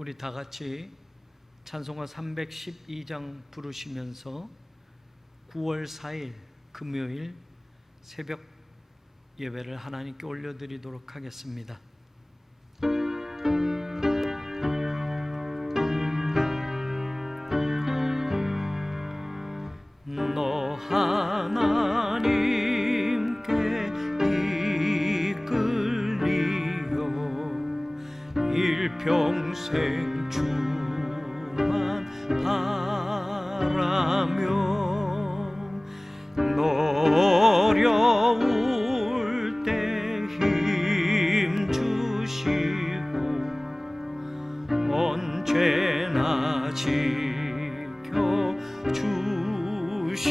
우리 다 같이 찬송가 312장 부르시면서 9월 4일 금요일 새벽 예배를 하나님께 올려드리도록 하겠습니다. 너 하나님께 이끌리어 일평생 주만 바라며 어려울 때 힘 주시고 언제나 지켜 주시리.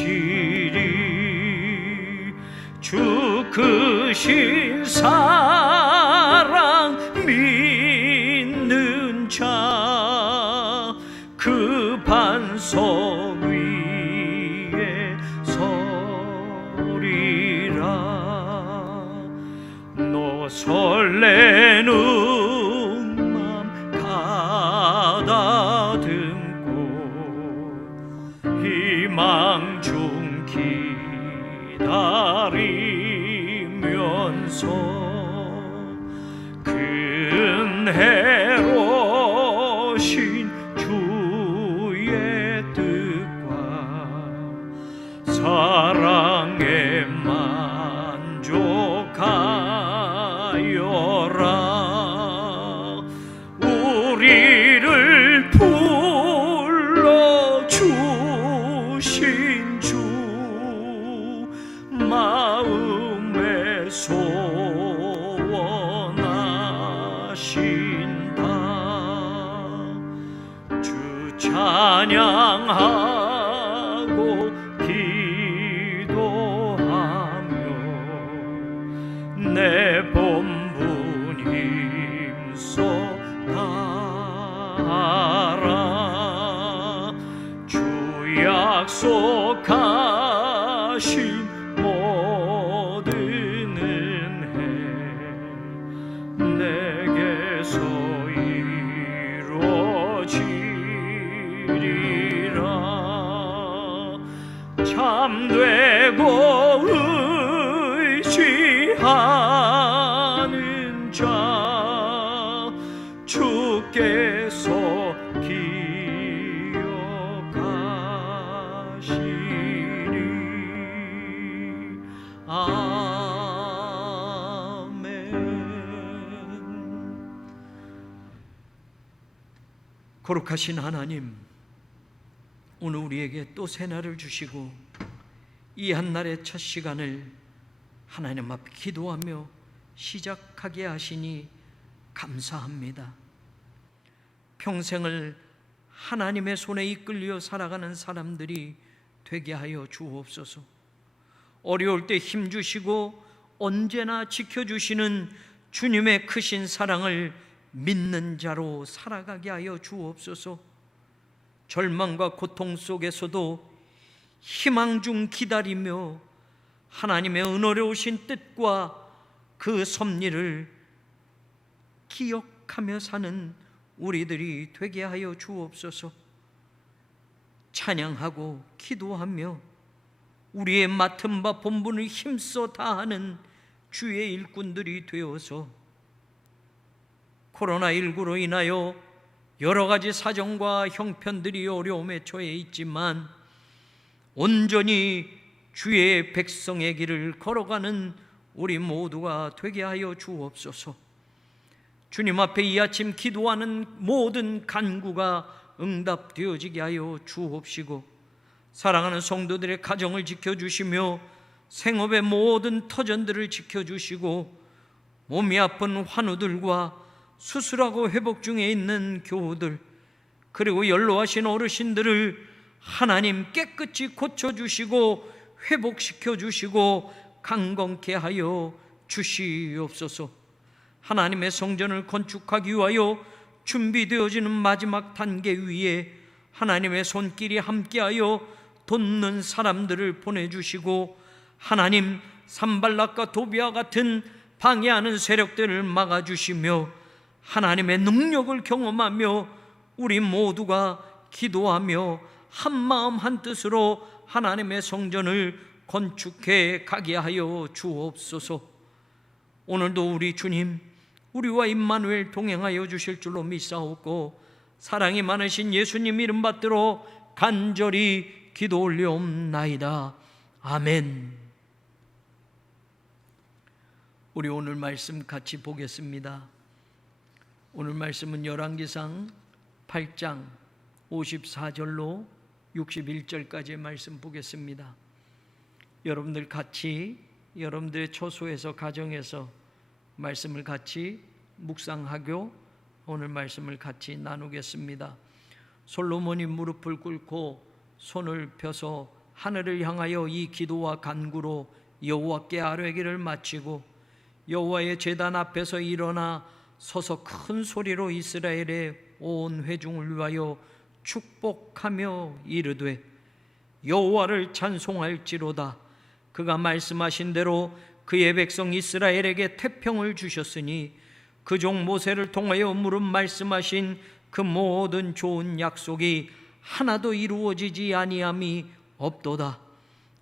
주 크신 사랑 믿는 자 그 반석 위에 서리라. 너 설레는 맘 가다듬고 희망 중 기다리면서 근혜로신 주의 뜻과 사랑에 만족하여라. 우리를 불러주신 주 마음에 소원하신다. 주 찬양하고 기도하며 내 본분 힘써 다하라. 주 약속하신 모든 은혜 내게서 이루어지리라. 참되고 의지하는 자 주께서 기억하시리. 아멘. 거룩하신 하나님, 오늘 우리에게 또 새날을 주시고 이 한날의 첫 시간을 하나님 앞에 기도하며 시작하게 하시니 감사합니다. 평생을 하나님의 손에 이끌려 살아가는 사람들이 되게 하여 주옵소서. 어려울 때 힘주시고 언제나 지켜주시는 주님의 크신 사랑을 믿는 자로 살아가게 하여 주옵소서. 절망과 고통 속에서도 희망 중 기다리며 하나님의 은혜로우신 뜻과 그 섭리를 기억하며 사는 우리들이 되게 하여 주옵소서. 찬양하고 기도하며 우리의 맡은 바 본분을 힘써 다하는 주의 일꾼들이 되어서 코로나19로 인하여 여러 가지 사정과 형편들이 어려움에 처해 있지만 온전히 주의 백성의 길을 걸어가는 우리 모두가 되게 하여 주옵소서. 주님 앞에 이 아침 기도하는 모든 간구가 응답되어지게 하여 주옵시고, 사랑하는 성도들의 가정을 지켜주시며 생업의 모든 터전들을 지켜주시고, 몸이 아픈 환우들과 수술하고 회복 중에 있는 교우들, 그리고 연로하신 어르신들을 하나님 깨끗이 고쳐주시고 회복시켜주시고 강건케 하여 주시옵소서. 하나님의 성전을 건축하기 위하여 준비되어지는 마지막 단계 위에 하나님의 손길이 함께하여 돕는 사람들을 보내주시고, 하나님 산발락과 도비와 같은 방해하는 세력들을 막아주시며 하나님의 능력을 경험하며 우리 모두가 기도하며 한마음 한뜻으로 하나님의 성전을 건축해 가게 하여 주옵소서. 오늘도 우리 주님, 우리와 임마누엘 동행하여 주실 줄로 믿사옵고 사랑이 많으신 예수님 이름 받들어 간절히 기도 올려옵나이다. 아멘. 우리 오늘 말씀 같이 보겠습니다. 오늘 말씀은 열왕기상 8장 54절로 61절까지의 말씀 보겠습니다. 여러분들 같이 여러분들의 처소에서 가정에서 말씀을 같이 묵상하고 오늘 말씀을 같이 나누겠습니다. 솔로몬이 무릎을 꿇고 손을 펴서 하늘을 향하여 이 기도와 간구로 여호와께 아뢰기를 마치고 여호와의 제단 앞에서 일어나 서서 큰 소리로 이스라엘의 온 회중을 위하여 축복하며 이르되 여호와를 찬송할지로다. 그가 말씀하신 대로 그의 백성 이스라엘에게 태평을 주셨으니 그 종 모세를 통하여 무릇 말씀하신 그 모든 좋은 약속이 하나도 이루어지지 아니함이 없도다.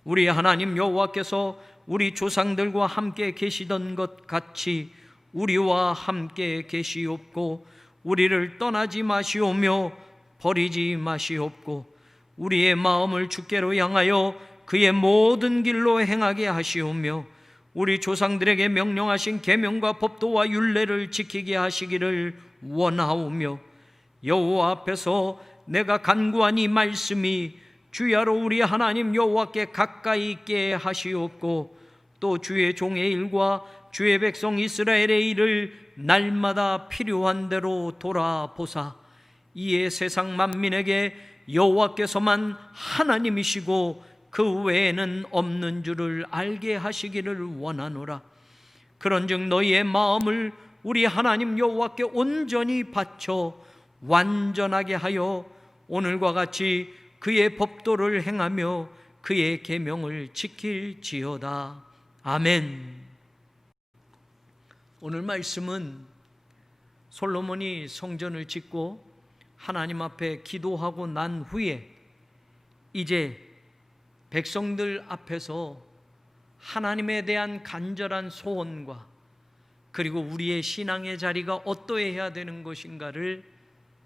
우리 하나님 여호와께서 우리 조상들과 함께 계시던 것 같이 우리와 함께 계시옵고 우리를 떠나지 마시오며 버리지 마시옵고 우리의 마음을 주께로 향하여 그의 모든 길로 행하게 하시오며 우리 조상들에게 명령하신 계명과 법도와 율례를 지키게 하시기를 원하오며 여호와 앞에서 내가 간구한 이 말씀이 주야로 우리 하나님 여호와께 가까이 있게 하시옵고 또 주의 종의 일과 주의 백성 이스라엘의 일을 날마다 필요한 대로 돌아보사 이에 세상 만민에게 여호와께서만 하나님이시고 그 외에는 없는 줄을 알게 하시기를 원하노라. 그런즉 너희의 마음을 우리 하나님 여호와께 온전히 바쳐 완전하게 하여 오늘과 같이 그의 법도를 행하며 그의 계명을 지킬지어다. 아멘. 오늘 말씀은 솔로몬이 성전을 짓고 하나님 앞에 기도하고 난 후에 이제 백성들 앞에서 하나님에 대한 간절한 소원과 그리고 우리의 신앙의 자리가 어떠해야 되는 것인가를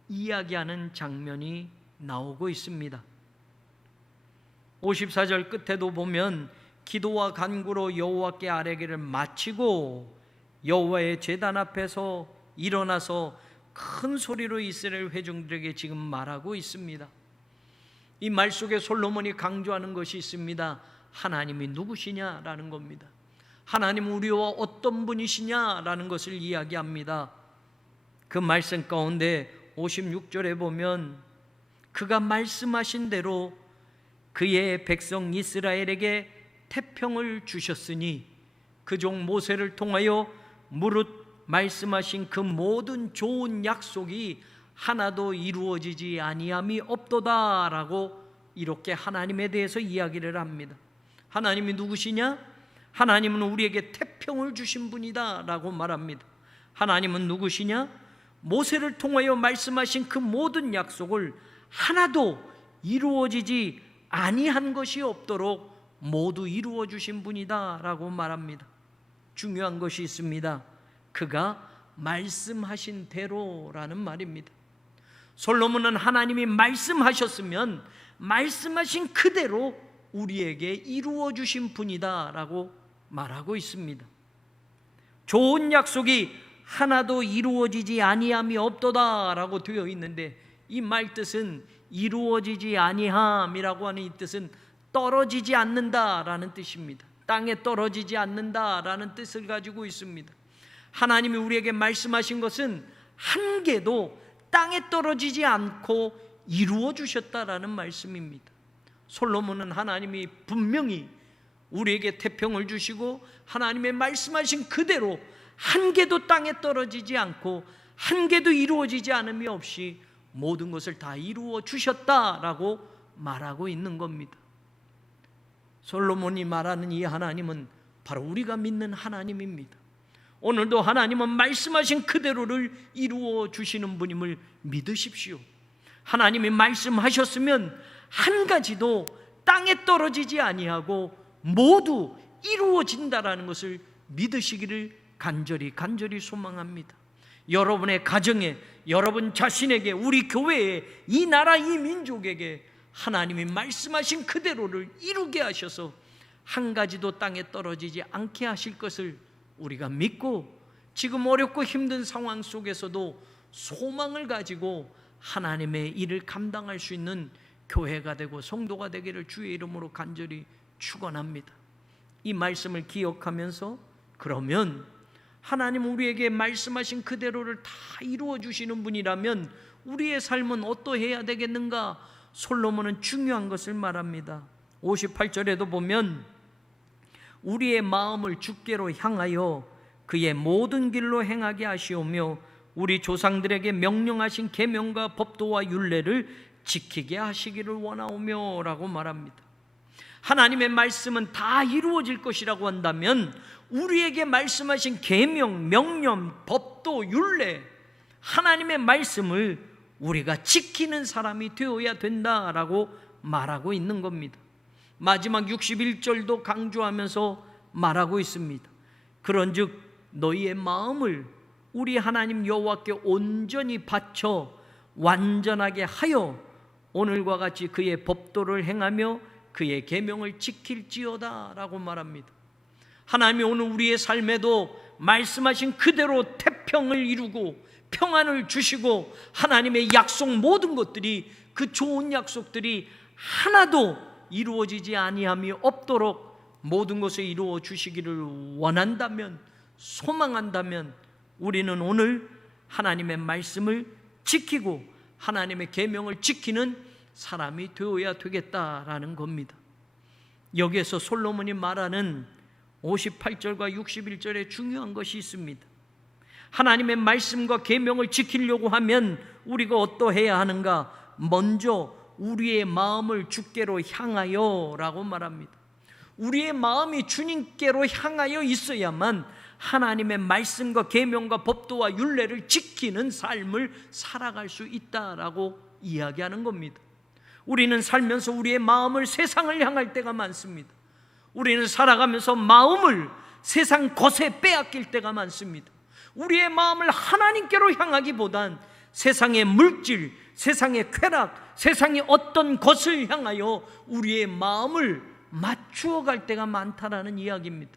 이야기하는 장면이 나오고 있습니다. 54절 끝에도 보면 기도와 간구로 여호와께 아뢰기를 마치고 여호와의 제단 앞에서 일어나서 큰 소리로 이스라엘 회중들에게 지금 말하고 있습니다. 이 말 속에 솔로몬이 강조하는 것이 있습니다. 하나님이 누구시냐라는 겁니다. 하나님 우리와 어떤 분이시냐라는 것을 이야기합니다. 그 말씀 가운데 56절에 보면 그가 말씀하신 대로 그의 백성 이스라엘에게 태평을 주셨으니 그 종 모세를 통하여 무릇 말씀하신 그 모든 좋은 약속이 하나도 이루어지지 아니함이 없도다라고 이렇게 하나님에 대해서 이야기를 합니다. 하나님이 누구시냐? 하나님은 우리에게 태평을 주신 분이다 라고 말합니다. 하나님은 누구시냐? 모세를 통하여 말씀하신 그 모든 약속을 하나도 이루어지지 아니한 것이 없도록 모두 이루어 주신 분이다 라고 말합니다. 중요한 것이 있습니다. 그가 말씀하신 대로라는 말입니다. 솔로몬은 하나님이 말씀하셨으면 말씀하신 그대로 우리에게 이루어 주신 분이다 라고 말하고 있습니다. 좋은 약속이 하나도 이루어지지 아니함이 없도다 라고 되어 있는데 이 말 뜻은 이루어지지 아니함이라고 하는 이 뜻은 떨어지지 않는다라는 뜻입니다. 땅에 떨어지지 않는다라는 뜻을 가지고 있습니다. 하나님이 우리에게 말씀하신 것은 한 개도 땅에 떨어지지 않고 이루어 주셨다라는 말씀입니다. 솔로몬은 하나님이 분명히 우리에게 태평을 주시고 하나님의 말씀하신 그대로 한 개도 땅에 떨어지지 않고 한 개도 이루어지지 않음이 없이 모든 것을 다 이루어 주셨다라고 말하고 있는 겁니다. 솔로몬이 말하는 이 하나님은 바로 우리가 믿는 하나님입니다. 오늘도 하나님은 말씀하신 그대로를 이루어 주시는 분임을 믿으십시오. 하나님이 말씀하셨으면 한 가지도 땅에 떨어지지 아니하고 모두 이루어진다라는 것을 믿으시기를 간절히 소망합니다. 여러분의 가정에, 여러분 자신에게, 우리 교회에, 이 나라 이 민족에게 하나님이 말씀하신 그대로를 이루게 하셔서 한 가지도 땅에 떨어지지 않게 하실 것을 우리가 믿고, 지금 어렵고 힘든 상황 속에서도 소망을 가지고 하나님의 일을 감당할 수 있는 교회가 되고 성도가 되기를 주의 이름으로 간절히 축원합니다. 이 말씀을 기억하면서, 그러면 하나님 우리에게 말씀하신 그대로를 다 이루어 주시는 분이라면 우리의 삶은 어떠해야 되겠는가? 솔로몬은 중요한 것을 말합니다. 58절에도 보면 우리의 마음을 주께로 향하여 그의 모든 길로 행하게 하시오며 우리 조상들에게 명령하신 계명과 법도와 율례를 지키게 하시기를 원하오며 라고 말합니다. 하나님의 말씀은 다 이루어질 것이라고 한다면 우리에게 말씀하신 계명, 명령, 법도, 율례, 하나님의 말씀을 우리가 지키는 사람이 되어야 된다라고 말하고 있는 겁니다. 마지막 61절도 강조하면서 말하고 있습니다. 그런즉 너희의 마음을 우리 하나님 여호와께 온전히 바쳐 완전하게 하여 오늘과 같이 그의 법도를 행하며 그의 계명을 지킬지어다 라고 말합니다. 하나님이 오늘 우리의 삶에도 말씀하신 그대로 태평을 이루고 평안을 주시고 하나님의 약속 모든 것들이, 그 좋은 약속들이 하나도 이루어지지 아니함이 없도록 모든 것을 이루어 주시기를 원한다면, 소망한다면 우리는 오늘 하나님의 말씀을 지키고 하나님의 계명을 지키는 사람이 되어야 되겠다라는 겁니다. 여기에서 솔로몬이 말하는 58절과 61절에 중요한 것이 있습니다. 하나님의 말씀과 계명을 지키려고 하면 우리가 어떠해야 하는가? 먼저 우리의 마음을 주께로 향하여 라고 말합니다. 우리의 마음이 주님께로 향하여 있어야만 하나님의 말씀과 계명과 법도와 율례를 지키는 삶을 살아갈 수 있다라고 이야기하는 겁니다. 우리는 살면서 우리의 마음을 세상을 향할 때가 많습니다. 우리는 살아가면서 마음을 세상 것에 빼앗길 때가 많습니다. 우리의 마음을 하나님께로 향하기보단 세상의 물질, 세상의 쾌락, 세상의 어떤 것을 향하여 우리의 마음을 맞추어 갈 때가 많다라는 이야기입니다.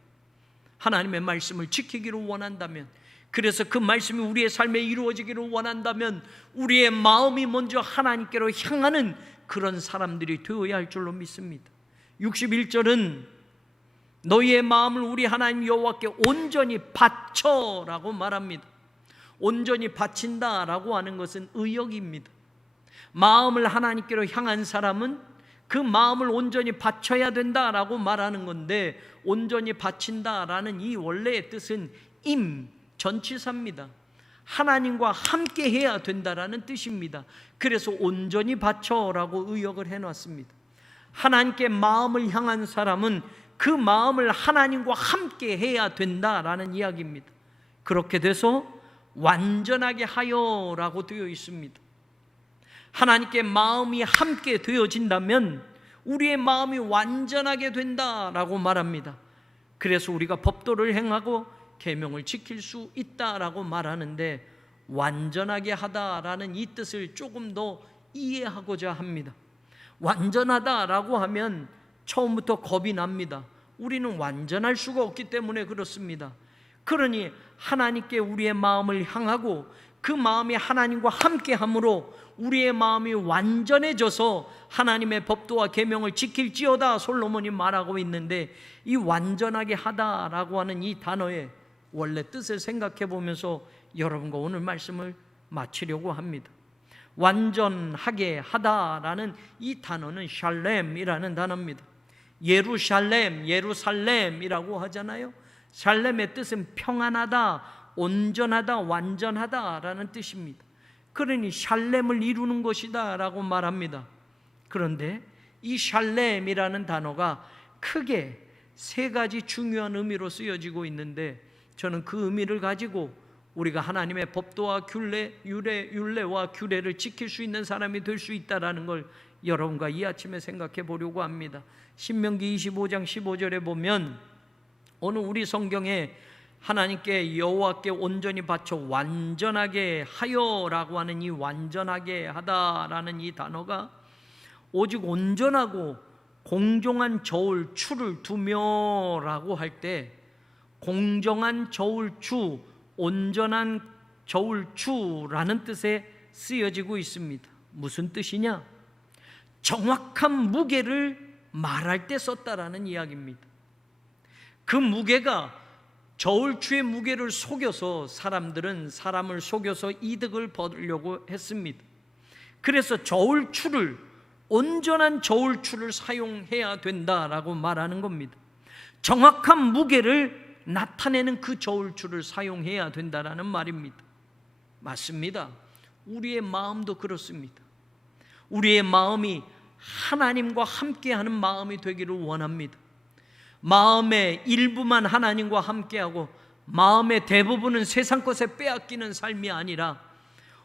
하나님의 말씀을 지키기를 원한다면, 그래서 그 말씀이 우리의 삶에 이루어지기를 원한다면 우리의 마음이 먼저 하나님께로 향하는 그런 사람들이 되어야 할 줄로 믿습니다. 61절은 너희의 마음을 우리 하나님 여호와께 온전히 바쳐라고 말합니다. 온전히 바친다라고 하는 것은 의역입니다. 마음을 하나님께로 향한 사람은 그 마음을 온전히 바쳐야 된다라고 말하는 건데, 온전히 바친다라는 이 원래의 뜻은 전치사입니다. 하나님과 함께 해야 된다라는 뜻입니다. 그래서 온전히 바쳐라고 의역을 해놨습니다. 하나님께 마음을 향한 사람은 그 마음을 하나님과 함께 해야 된다라는 이야기입니다. 그렇게 돼서 완전하게 하여라고 되어 있습니다. 하나님께 마음이 함께 되어진다면 우리의 마음이 완전하게 된다라고 말합니다. 그래서 우리가 법도를 행하고 계명을 지킬 수 있다라고 말하는데, 완전하게 하다라는 이 뜻을 조금 더 이해하고자 합니다. 완전하다라고 하면 처음부터 겁이 납니다. 우리는 완전할 수가 없기 때문에 그렇습니다. 그러니 하나님께 우리의 마음을 향하고 그 마음이 하나님과 함께함으로 우리의 마음이 완전해져서 하나님의 법도와 계명을 지킬지어다 솔로몬이 말하고 있는데, 이 완전하게 하다라고 하는 이 단어의 원래 뜻을 생각해 보면서 여러분과 오늘 말씀을 마치려고 합니다. 완전하게 하다라는 이 단어는 샬렘이라는 단어입니다. 예루샬렘, 예루살렘이라고 하잖아요. 샬렘의 뜻은 평안하다, 온전하다, 완전하다라는 뜻입니다. 그러니 샬렘을 이루는 것이다 라고 말합니다. 그런데 이 샬렘이라는 단어가 크게 세 가지 중요한 의미로 쓰여지고 있는데, 저는 그 의미를 가지고 우리가 하나님의 법도와 율례와 규례를 지킬 수 있는 사람이 될 수 있다라는 걸 여러분과 이 아침에 생각해 보려고 합니다. 신명기 25장 15절에 보면 오늘 우리 성경에 하나님께 여호와께 온전히 바쳐 완전하게 하여라고 하는 이 완전하게 하다라는 이 단어가 오직 온전하고 공정한 저울추를 두며라고 할 때 공정한 저울추, 온전한 저울추라는 뜻에 쓰여지고 있습니다. 무슨 뜻이냐? 정확한 무게를 말할 때 썼다라는 이야기입니다. 그 무게가 저울추의 무게를 속여서 사람들은 사람을 속여서 이득을 벌려고 했습니다. 그래서 저울추를 온전한 저울추를 사용해야 된다라고 말하는 겁니다. 정확한 무게를 나타내는 그 저울추를 사용해야 된다라는 말입니다. 맞습니다. 우리의 마음도 그렇습니다. 우리의 마음이 하나님과 함께하는 마음이 되기를 원합니다. 마음의 일부만 하나님과 함께하고 마음의 대부분은 세상 것에 빼앗기는 삶이 아니라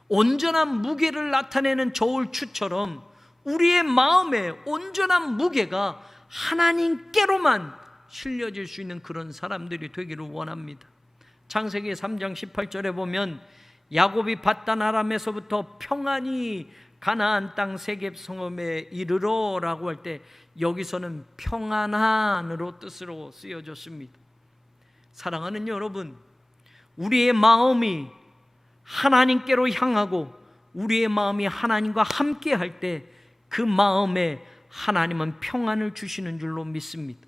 온전한 무게를 나타내는 저울추처럼 우리의 마음의 온전한 무게가 하나님께로만 실려질 수 있는 그런 사람들이 되기를 원합니다. 창세기 3장 18절에 보면 야곱이 밧단 아람에서부터 평안히 가나안 땅 세겝 성읍에 이르러라고 할 때 여기서는 평안한으로 뜻으로 쓰여졌습니다. 사랑하는 여러분, 우리의 마음이 하나님께로 향하고 우리의 마음이 하나님과 함께 할 때 그 마음에 하나님은 평안을 주시는 줄로 믿습니다.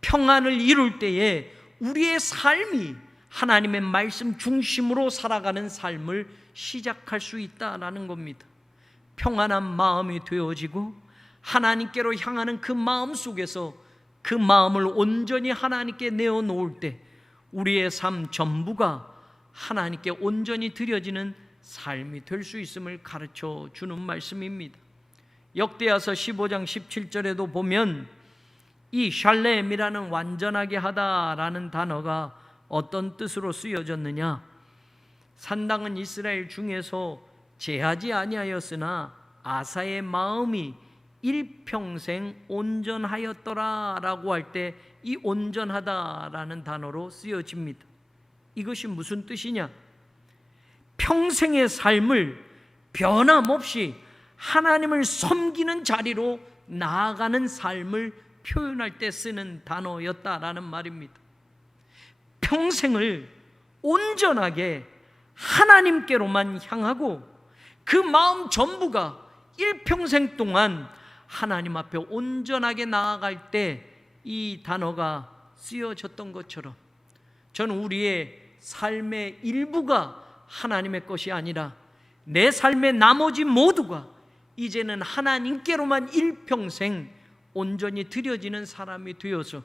평안을 이룰 때에 우리의 삶이 하나님의 말씀 중심으로 살아가는 삶을 시작할 수 있다라는 겁니다. 평안한 마음이 되어지고 하나님께로 향하는 그 마음 속에서 그 마음을 온전히 하나님께 내어놓을 때 우리의 삶 전부가 하나님께 온전히 드려지는 삶이 될 수 있음을 가르쳐 주는 말씀입니다. 역대하서 15장 17절에도 보면 이 샬렘이라는 완전하게 하다라는 단어가 어떤 뜻으로 쓰여졌느냐? 산당은 이스라엘 중에서 제하지 아니하였으나 아사의 마음이 일평생 온전하였더라라고 할 때 이 온전하다라는 단어로 쓰여집니다. 이것이 무슨 뜻이냐? 평생의 삶을 변함없이 하나님을 섬기는 자리로 나아가는 삶을 표현할 때 쓰는 단어였다라는 말입니다. 평생을 온전하게 하나님께로만 향하고 그 마음 전부가 일평생 동안 하나님 앞에 온전하게 나아갈 때 이 단어가 쓰여졌던 것처럼 저는 우리의 삶의 일부가 하나님의 것이 아니라 내 삶의 나머지 모두가 이제는 하나님께로만 일평생 온전히 드려지는 사람이 되어서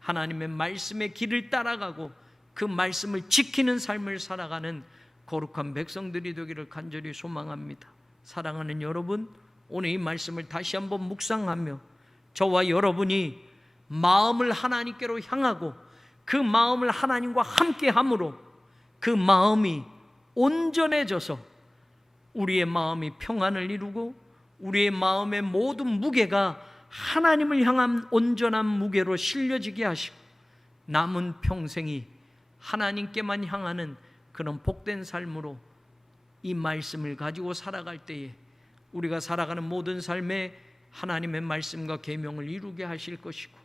하나님의 말씀의 길을 따라가고 그 말씀을 지키는 삶을 살아가는 거룩한 백성들이 되기를 간절히 소망합니다. 사랑하는 여러분, 오늘 이 말씀을 다시 한번 묵상하며 저와 여러분이 마음을 하나님께로 향하고 그 마음을 하나님과 함께함으로 그 마음이 온전해져서 우리의 마음이 평안을 이루고 우리의 마음의 모든 무게가 하나님을 향한 온전한 무게로 실려지게 하시고 남은 평생이 하나님께만 향하는 그런 복된 삶으로 이 말씀을 가지고 살아갈 때에 우리가 살아가는 모든 삶에 하나님의 말씀과 계명을 이루게 하실 것이고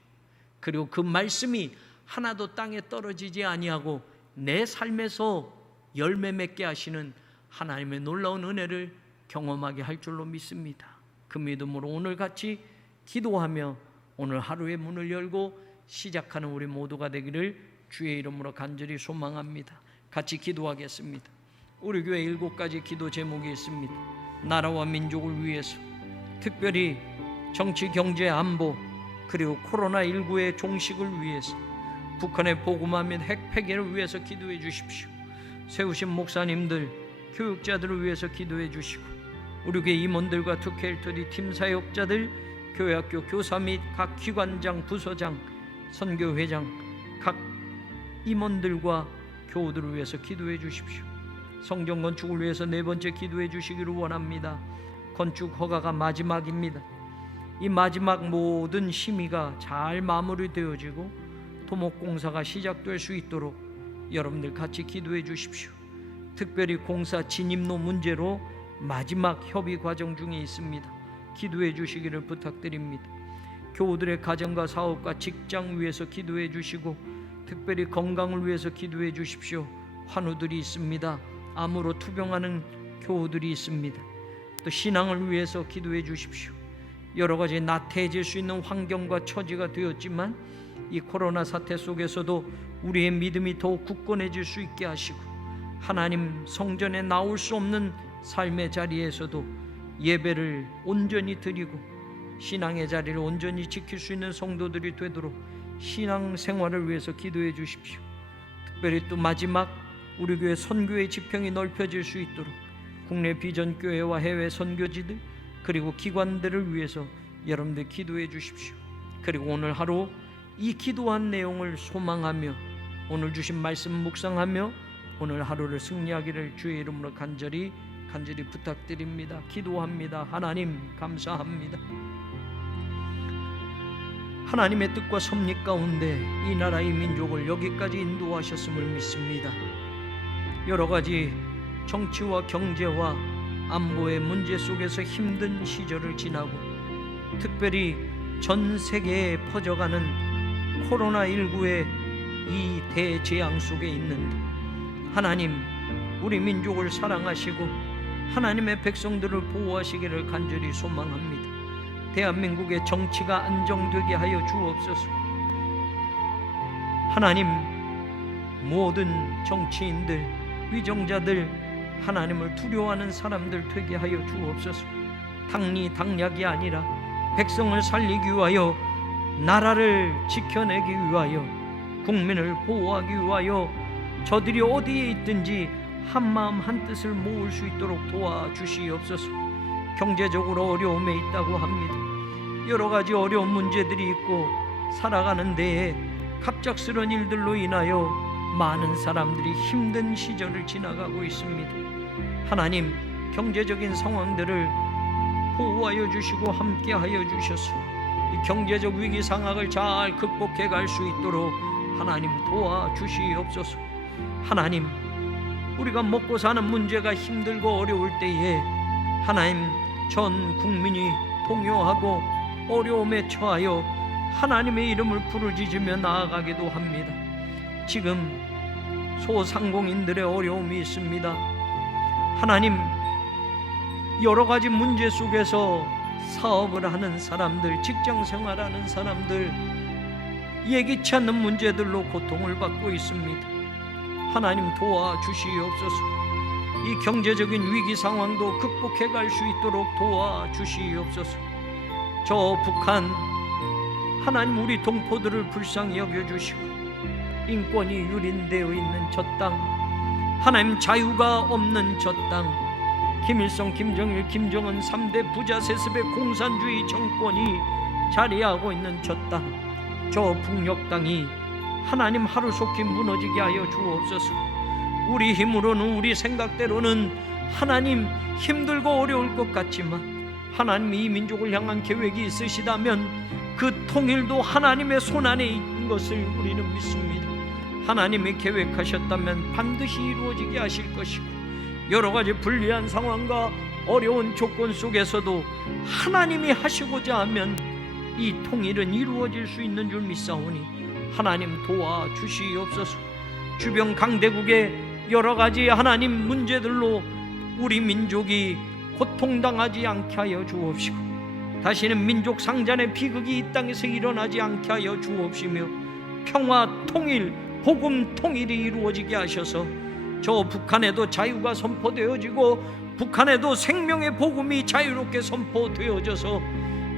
그리고 그 말씀이 하나도 땅에 떨어지지 아니하고 내 삶에서 열매 맺게 하시는 하나님의 놀라운 은혜를 경험하게 할 줄로 믿습니다. 그 믿음으로 오늘 같이 기도하며 오늘 하루의 문을 열고 시작하는 우리 모두가 되기를 주의 이름으로 간절히 소망합니다. 같이 기도하겠습니다. 우리 교회 7가지 기도 제목이 있습니다. 나라와 민족을 위해서, 특별히 정치, 경제, 안보, 그리고 코로나19의 종식을 위해서, 북한의 복음화 및 핵 폐기를 위해서 기도해 주십시오. 세우신 목사님들, 교육자들을 위해서 기도해 주시고 우리 교회 임원들과 투케일터리 팀 사역자들, 교회학교 교사 및 각 기관장, 부서장, 선교회장, 각 임원들과 교우들을 위해서 기도해 주십시오. 성전 건축을 위해서 네 번째 기도해 주시기를 원합니다. 건축 허가가 마지막입니다. 이 마지막 모든 심의가 잘 마무리되어지고 토목공사가 시작될 수 있도록 여러분들 같이 기도해 주십시오. 특별히 공사 진입로 문제로 마지막 협의 과정 중에 있습니다. 기도해 주시기를 부탁드립니다. 교우들의 가정과 사업과 직장 위해서 기도해 주시고 특별히 건강을 위해서 기도해 주십시오. 환우들이 있습니다. 암으로 투병하는 교우들이 있습니다. 또 신앙을 위해서 기도해 주십시오. 여러 가지 나태해질 수 있는 환경과 처지가 되었지만 이 코로나 사태 속에서도 우리의 믿음이 더욱 굳건해질 수 있게 하시고 하나님 성전에 나올 수 없는 삶의 자리에서도 예배를 온전히 드리고 신앙의 자리를 온전히 지킬 수 있는 성도들이 되도록 신앙 생활을 위해서 기도해 주십시오. 특별히 또 마지막 우리 교회 선교의 지평이 넓혀질 수 있도록 국내 비전교회와 해외 선교지들 그리고 기관들을 위해서 여러분들 기도해 주십시오. 그리고 오늘 하루 이 기도한 내용을 소망하며 오늘 주신 말씀 묵상하며 오늘 하루를 승리하기를 주의 이름으로 간절히 부탁드립니다. 기도합니다. 하나님 감사합니다. 하나님의 뜻과 섭리 가운데 이 나라의 민족을 여기까지 인도하셨음을 믿습니다. 여러 가지 정치와 경제와 안보의 문제 속에서 힘든 시절을 지나고 특별히 전 세계에 퍼져가는 코로나19의 이 대재앙 속에 있는데 하나님 우리 민족을 사랑하시고 하나님의 백성들을 보호하시기를 간절히 소망합니다. 대한민국의 정치가 안정되게 하여 주옵소서. 하나님 모든 정치인들 위정자들 하나님을 두려워하는 사람들 되게 하여 주옵소서. 당리 당략이 아니라 백성을 살리기 위하여 나라를 지켜내기 위하여 국민을 보호하기 위하여 저들이 어디에 있든지 한마음 한뜻을 모을 수 있도록 도와주시옵소서. 경제적으로 어려움에 있다고 합니다. 여러 가지 어려운 문제들이 있고 살아가는 데에 갑작스러운 일들로 인하여 많은 사람들이 힘든 시절을 지나가고 있습니다. 하나님 경제적인 상황들을 보호하여 주시고 함께하여 주셔서 이 경제적 위기 상황을 잘 극복해 갈 수 있도록 하나님 도와주시옵소서. 하나님 우리가 먹고 사는 문제가 힘들고 어려울 때에 하나님 전 국민이 동요하고 어려움에 처하여 하나님의 이름을 부르짖으며 나아가기도 합니다. 지금 소상공인들의 어려움이 있습니다. 하나님 여러 가지 문제 속에서 사업을 하는 사람들, 직장 생활하는 사람들 예기치 않는 문제들로 고통을 받고 있습니다. 하나님 도와주시옵소서. 이 경제적인 위기 상황도 극복해 갈 수 있도록 도와주시옵소서. 저 북한 하나님 우리 동포들을 불쌍히 여겨주시고 인권이 유린되어 있는 저 땅 하나님 자유가 없는 저 땅 김일성, 김정일, 김정은 3대 부자 세습의 공산주의 정권이 자리하고 있는 저 땅 저 북녘 땅이 하나님 하루속히 무너지게 하여 주옵소서. 우리 힘으로는 우리 생각대로는 하나님 힘들고 어려울 것 같지만 하나님이 이 민족을 향한 계획이 있으시다면 그 통일도 하나님의 손안에 있는 것을 우리는 믿습니다. 하나님이 계획하셨다면 반드시 이루어지게 하실 것이고 여러 가지 불리한 상황과 어려운 조건 속에서도 하나님이 하시고자 하면 이 통일은 이루어질 수 있는 줄 믿사오니 하나님 도와주시옵소서. 주변 강대국의 여러 가지 하나님 문제들로 우리 민족이 고통당하지 않게 하여 주옵시고 다시는 민족 상잔의 비극이 이 땅에서 일어나지 않게 하여 주옵시며 평화 통일 복음 통일이 이루어지게 하셔서 저 북한에도 자유가 선포되어지고 북한에도 생명의 복음이 자유롭게 선포되어져서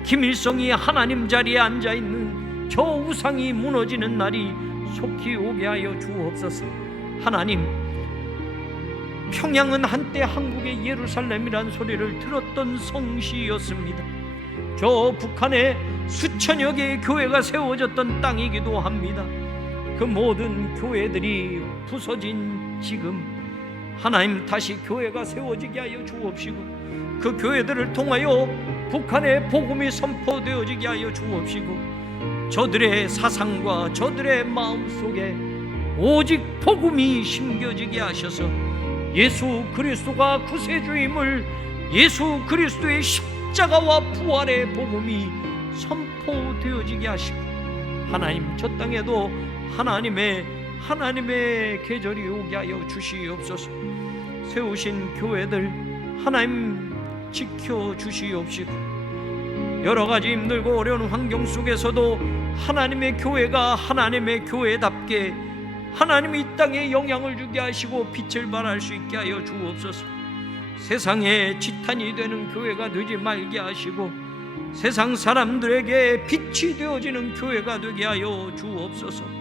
김일성이 하나님 자리에 앉아있는 저 우상이 무너지는 날이 속히 오게 하여 주옵소서. 하나님 평양은 한때 한국의 예루살렘이란 소리를 들었던 성시였습니다. 저 북한에 수천여 개의 교회가 세워졌던 땅이기도 합니다. 그 모든 교회들이 부서진 지금 하나님 다시 교회가 세워지게 하여 주옵시고, 그 교회들을 통하여 북한의 복음이 선포되어지게 하여 주옵시고, 저들의 사상과 저들의 마음속에 오직 복음이 심겨지게 하셔서 예수 그리스도가 구세주임을, 예수 그리스도의 십자가와 부활의 복음이 선포되어지게 하시고, 하나님 저 땅에도 하나님의 계절이 오게 하여 주시옵소서. 세우신 교회들 하나님 지켜 주시옵시고, 여러 가지 힘들고 어려운 환경 속에서도 하나님의 교회가 하나님의 교회답게 하나님이 이 땅에 영향을 주게 하시고 빛을 발할 수 있게 하여 주옵소서. 세상에 지탄이 되는 교회가 되지 말게 하시고 세상 사람들에게 빛이 되어지는 교회가 되게 하여 주옵소서.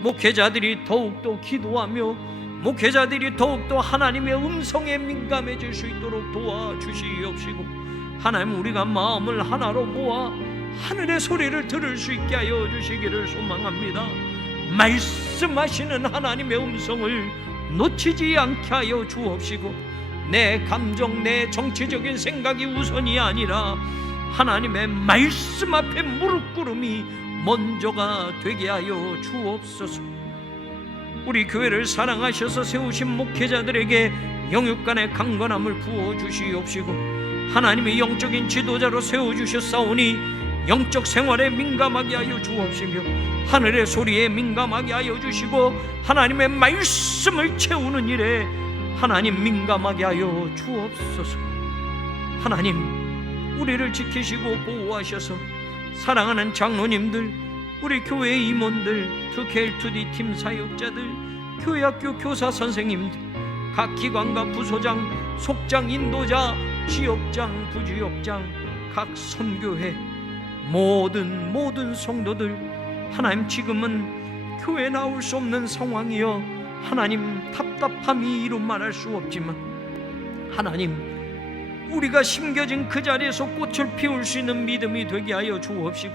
목회자들이 더욱더 기도하며 목회자들이 더욱더 하나님의 음성에 민감해질 수 있도록 도와주시옵시고, 하나님 우리가 마음을 하나로 모아 하늘의 소리를 들을 수 있게 하여 주시기를 소망합니다. 말씀하시는 하나님의 음성을 놓치지 않게 하여 주옵시고, 내 감정, 내 정치적인 생각이 우선이 아니라 하나님의 말씀 앞에 무릎 꿇음이 먼저가 되게 하여 주옵소서. 우리 교회를 사랑하셔서 세우신 목회자들에게 영육간의 강건함을 부어주시옵시고, 하나님의 영적인 지도자로 세워주셨사오니 영적 생활에 민감하게 하여 주옵시며 하늘의 소리에 민감하게 하여 주시고, 하나님의 말씀을 채우는 일에 하나님 민감하게 하여 주옵소서. 하나님 우리를 지키시고 보호하셔서 사랑하는 장로님들, 우리 교회 임원들, 2K2D 팀 사역자들, 교회학교 교사 선생님들, 각 기관과 부소장, 속장, 인도자, 지역장, 부지역장, 각 선교회 모든 성도들, 하나님 지금은 교회 나올 수 없는 상황이여 하나님 답답함이 이루 말할 수 없지만 하나님 우리가 심겨진 그 자리에서 꽃을 피울 수 있는 믿음이 되게 하여 주옵시고,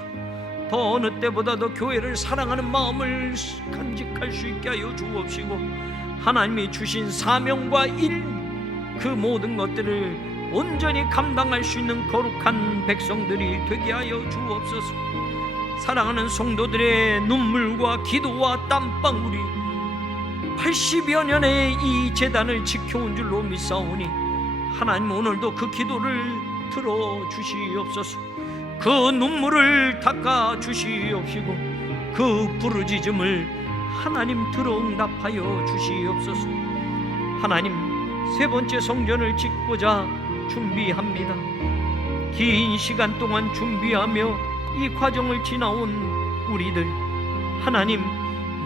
더 어느 때보다도 교회를 사랑하는 마음을 간직할 수 있게 하여 주옵시고, 하나님이 주신 사명과 일, 그 모든 것들을 온전히 감당할 수 있는 거룩한 백성들이 되게 하여 주옵소서. 사랑하는 성도들의 눈물과 기도와 땀방울이 80여 년의 이 재단을 지켜온 줄로 믿사오니 하나님 오늘도 그 기도를 들어주시옵소서. 그 눈물을 닦아주시옵시고 그 부르짖음을 하나님 들어 응답하여 주시옵소서. 하나님 세 번째 성전을 짓고자 준비합니다. 긴 시간 동안 준비하며 이 과정을 지나온 우리들, 하나님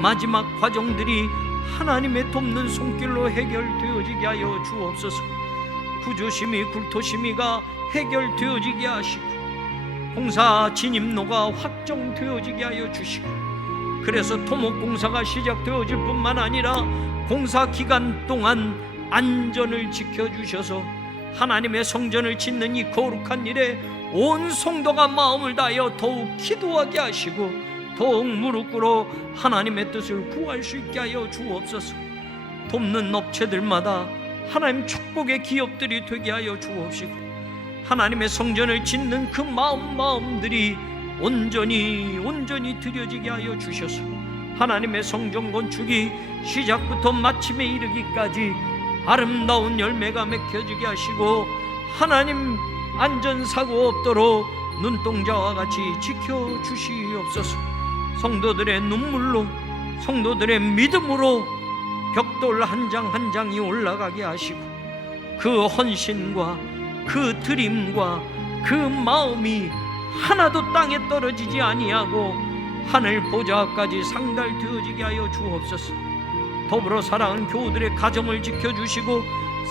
마지막 과정들이 하나님의 돕는 손길로 해결되어지게 하여 주옵소서. 구조심의 굴토심의가 해결되어지게 하시고 공사 진입로가 확정되어지게 하여 주시고, 그래서 토목공사가 시작되어질 뿐만 아니라 공사 기간 동안 안전을 지켜주셔서 하나님의 성전을 짓는 이 거룩한 일에 온 성도가 마음을 다하여 더욱 기도하게 하시고 더욱 무릎 꿇어 하나님의 뜻을 구할 수 있게 하여 주옵소서. 돕는 업체들마다 하나님 축복의 기업들이 되게 하여 주옵시고, 하나님의 성전을 짓는 그 마음들이 온전히 드려지게 하여 주셔서 하나님의 성전 건축이 시작부터 마침에 이르기까지 아름다운 열매가 맺혀지게 하시고, 하나님 안전사고 없도록 눈동자와 같이 지켜주시옵소서. 성도들의 눈물로, 성도들의 믿음으로 벽돌 한 장 한 장이 올라가게 하시고, 그 헌신과 그 드림과 그 마음이 하나도 땅에 떨어지지 아니하고 하늘 보좌까지 상달되어지게 하여 주옵소서. 더불어 사랑하는 교우들의 가정을 지켜주시고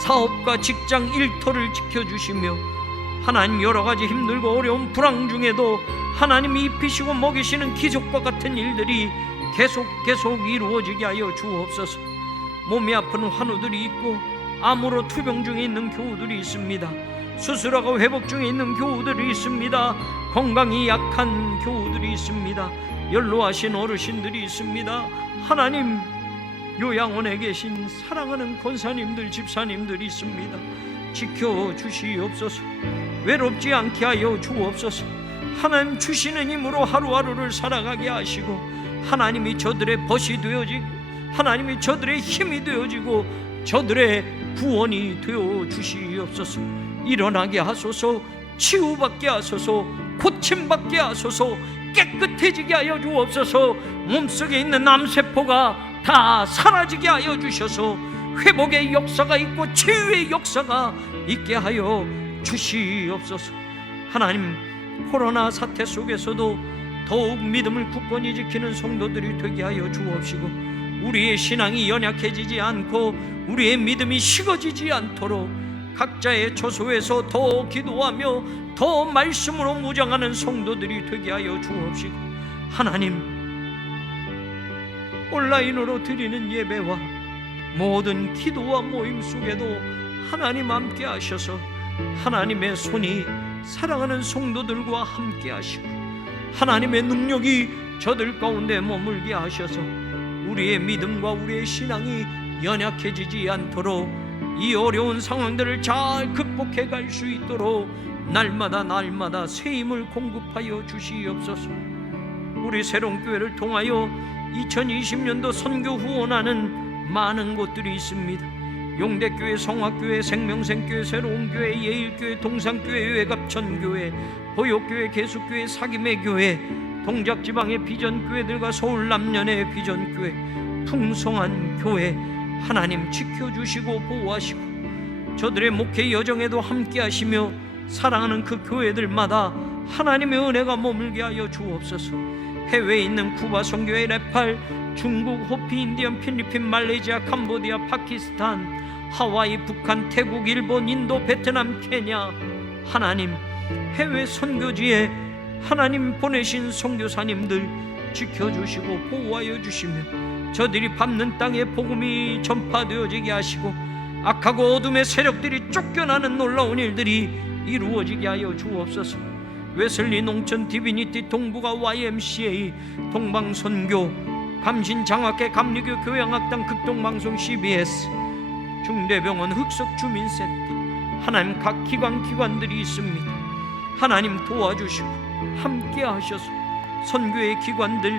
사업과 직장 일터를 지켜주시며, 하나님 여러 가지 힘들고 어려운 불황 중에도 하나님이 입히시고 먹이시는 기적과 같은 일들이 계속 이루어지게 하여 주옵소서. 몸이 아픈 환우들이 있고 암으로 투병 중에 있는 교우들이 있습니다. 수술하고 회복 중에 있는 교우들이 있습니다. 건강이 약한 교우들이 있습니다. 연로하신 어르신들이 있습니다. 하나님, 요양원에 계신 사랑하는 권사님들, 집사님들이 있습니다. 지켜주시옵소서. 외롭지 않게 하여 주옵소서. 하나님 주시는 힘으로 하루하루를 살아가게 하시고, 하나님이 저들의 벗이 되어지고, 하나님이 저들의 힘이 되어지고, 저들의 구원이 되어 주시옵소서. 일어나게 하소서. 치유받게 하소서. 고침받게 하소서. 깨끗해지게 하여 주옵소서. 몸속에 있는 암세포가 다 사라지게 하여 주셔서 회복의 역사가 있고 치유의 역사가 있게 하여 주시옵소서. 하나님, 코로나 사태 속에서도 더욱 믿음을 굳건히 지키는 성도들이 되게 하여 주옵시고, 우리의 신앙이 연약해지지 않고 우리의 믿음이 식어지지 않도록 각자의 처소에서 더 기도하며 더 말씀으로 무장하는 성도들이 되게 하여 주옵시고, 하나님, 온라인으로 드리는 예배와 모든 기도와 모임 속에도 하나님 함께 하셔서 하나님의 손이 사랑하는 성도들과 함께 하시고, 하나님의 능력이 저들 가운데 머물게 하셔서 우리의 믿음과 우리의 신앙이 연약해지지 않도록 이 어려운 상황들을 잘 극복해 갈 수 있도록 날마다 새 힘을 공급하여 주시옵소서. 우리 새로운 교회를 통하여 2020년도 선교 후원하는 많은 곳들이 있습니다. 용대교회, 성화교회, 생명생교회, 새로운교회, 예일교회, 동산교회, 외갑천교회, 보욕교회, 계수교회, 사김의교회, 동작지방의 비전교회들과 서울남년의 비전교회, 풍성한 교회 하나님 지켜주시고 보호하시고, 저들의 목회 여정에도 함께 하시며 사랑하는 그 교회들마다 하나님의 은혜가 머물게 하여 주옵소서. 해외에 있는 쿠바 선교회, 네팔, 중국, 호피, 인디언, 필리핀, 말레이시아, 캄보디아, 파키스탄, 하와이, 북한, 태국, 일본, 인도, 베트남, 케냐, 하나님 해외 선교지에 하나님 보내신 선교사님들 지켜주시고 보호하여 주시며 저들이 밟는 땅에 복음이 전파되어지게 하시고 악하고 어둠의 세력들이 쫓겨나는 놀라운 일들이 이루어지게 하여 주옵소서. 웨슬리, 농촌, 디비니티, 동북아, YMCA, 동방선교, 감신장학회, 감리교, 교양학당, 극동방송, CBS, 중대병원, 흑석주민센터, 하나님 각 기관들이 있습니다. 하나님 도와주시고 함께 하셔서 선교의 기관들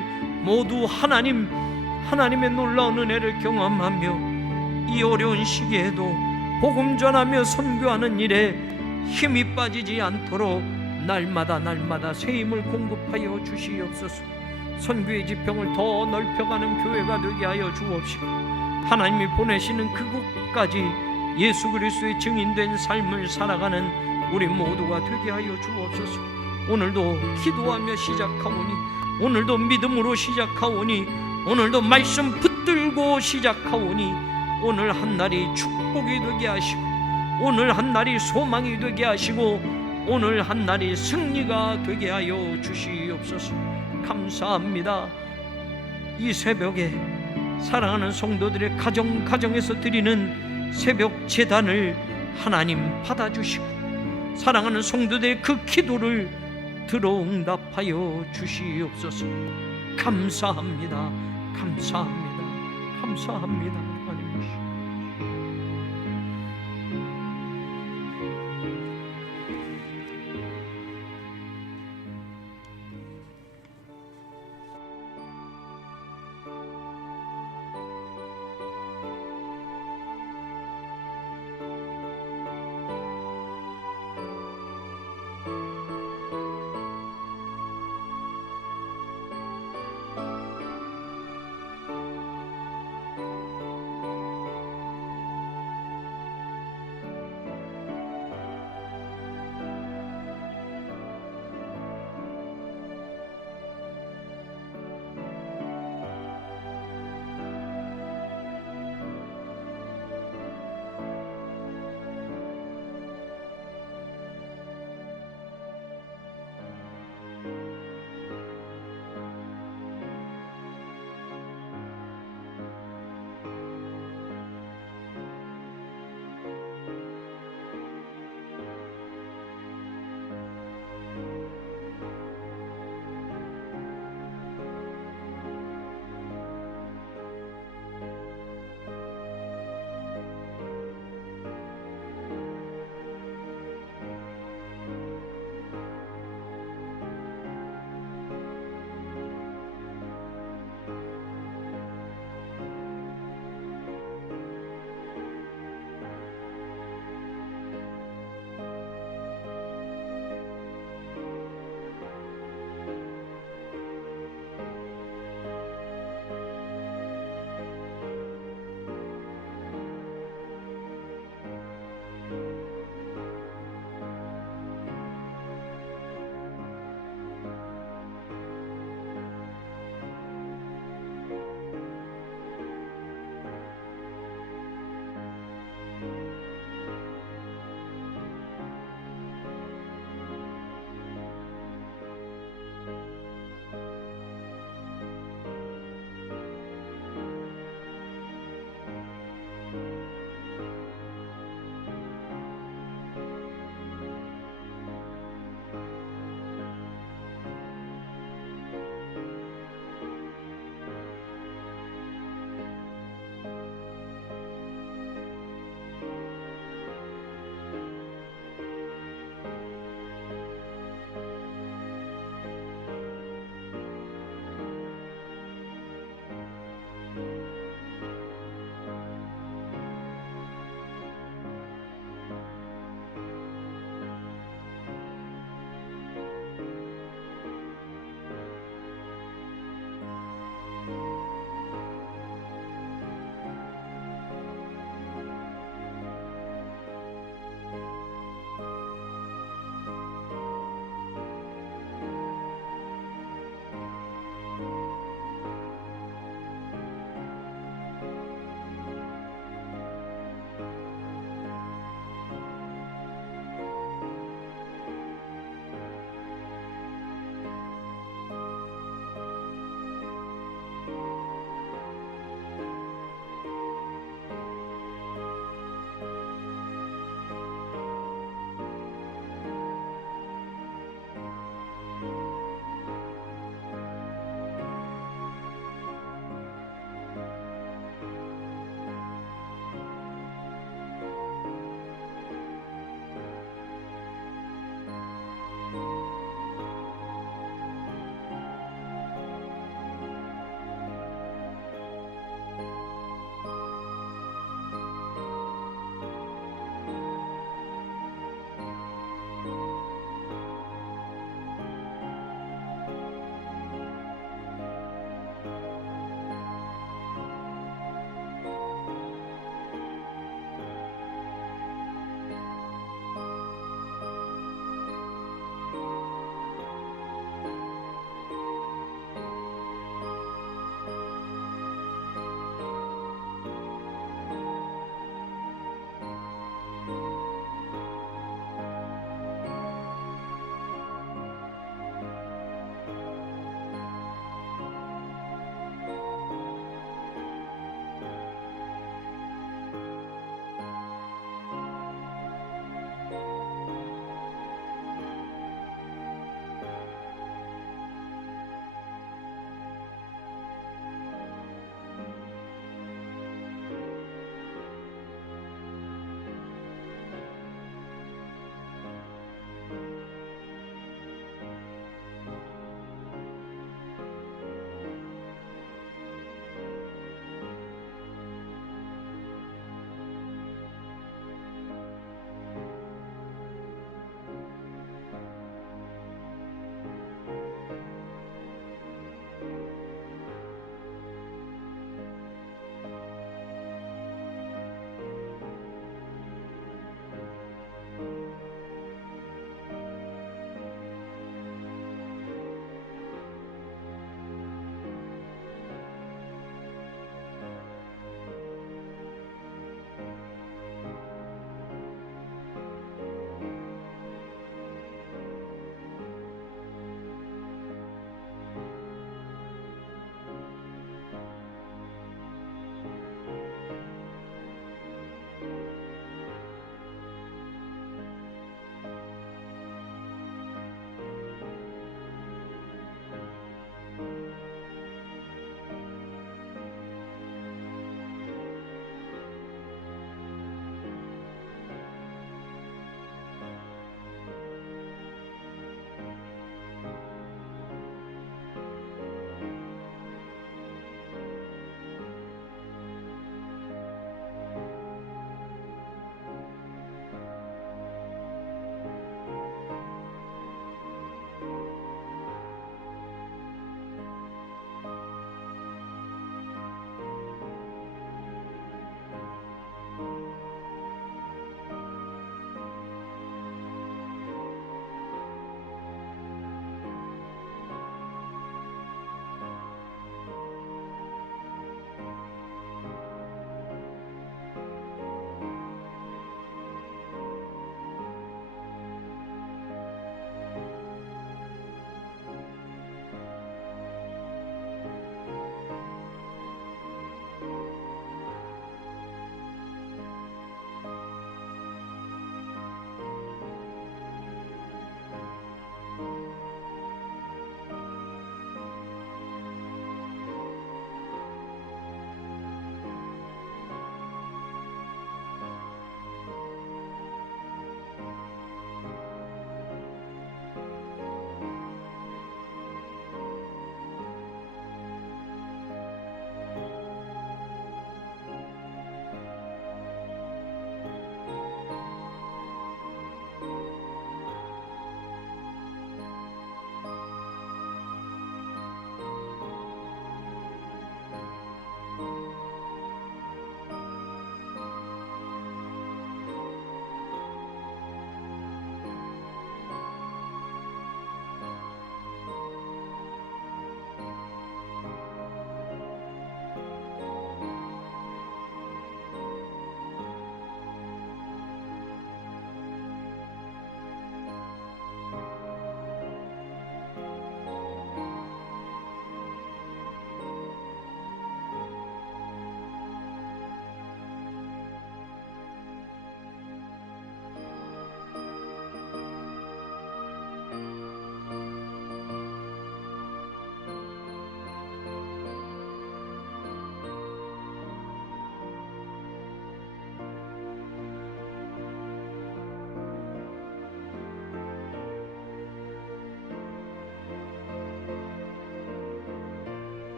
모두 하나님의 놀라운 은혜를 경험하며 이 어려운 시기에도 복음 전하며 선교하는 일에 힘이 빠지지 않도록 날마다 새 힘을 공급하여 주시옵소서. 선교의 지평을 더 넓혀가는 교회가 되게 하여 주옵시고, 하나님이 보내시는 그곳까지 예수 그리스도의 증인된 삶을 살아가는 우리 모두가 되게 하여 주옵소서. 오늘도 기도하며 시작하오니, 오늘도 믿음으로 시작하오니, 오늘도 말씀 붙들고 시작하오니, 오늘 한날이 축복이 되게 하시고, 오늘 한날이 소망이 되게 하시고, 오늘 한날이 승리가 되게 하여 주시옵소서. 감사합니다. 이 새벽에 사랑하는 성도들의 가정에서 드리는 새벽 제단을 하나님 받아주시고, 사랑하는 성도들의 그 기도를 들어 응답하여 주시옵소서. 감사합니다. 감사합니다. 감사합니다.